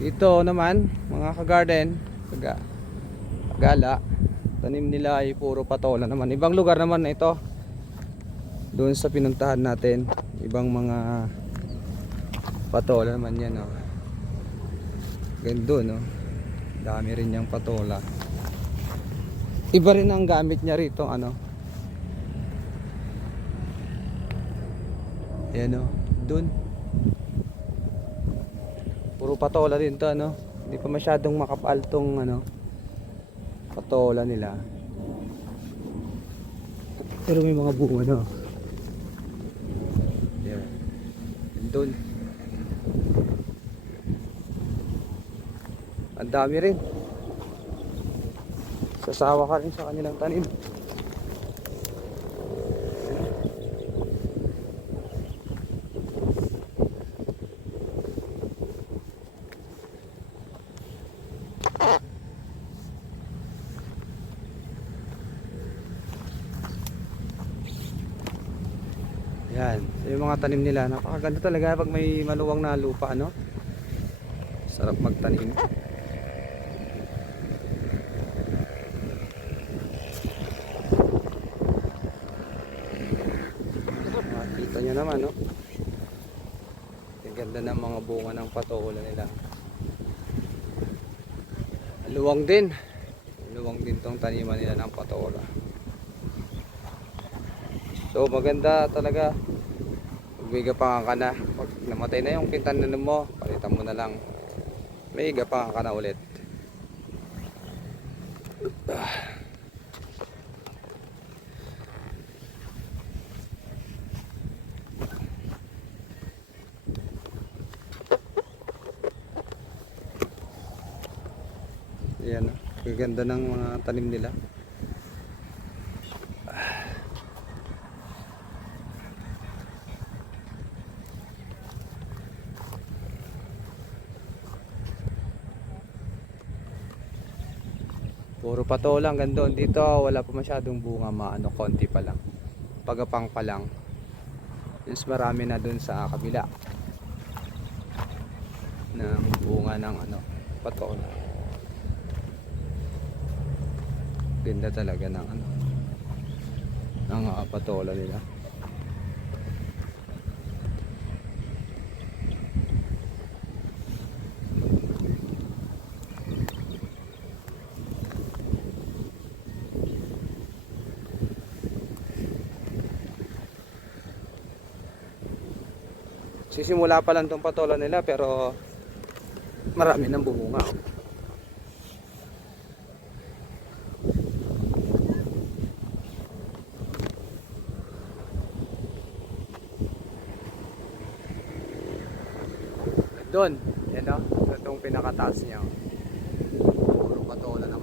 Dito naman, mga ka-garden, kagala, tanim nila ay puro patola naman. Ibang lugar naman na ito. Doon sa pinuntahan natin, ibang mga patola naman yan, oh. Ganda, no? Dami rin yung patola. Iba rin ang gamit niya rito, ano? Ayan, oh. Doon. Puro patola din to, ano? Hindi pa masyadong makapal tong, ano, patola nila. Pero may mga bunga, no? Ayan. Doon. Ang dami rin. Sasawa ka rin sa kanilang tanim. Yan, yung mga tanim nila, napakaganda talaga pag may maluwang na lupa, ano? Sarap magtanim. Makita nyo naman, no? Ang ganda ng mga bunga ng patola nila. Luwang din. Luwang din tong taniman nila ng patola. So maganda talaga. May gapangan ka na. Pag namatay na yung kintanim mo, palitan mo na lang. May gapangan ka na ulit. Ayan, ang ganda ng mga tanim nila. Puro patola hanggang doon. Dito wala pa masyadong bunga, maano, konti pa lang. Pagapang pa lang. Mas marami na doon sa kabila ng bunga ng, ano, patola. Ganda talaga ng, ano, ng patola nila. Sisimula pa lang tong patola nila pero marami nang bumunga, oh. Doon, yan, oh. Itong pinakataas niya, oh. Puro patola ng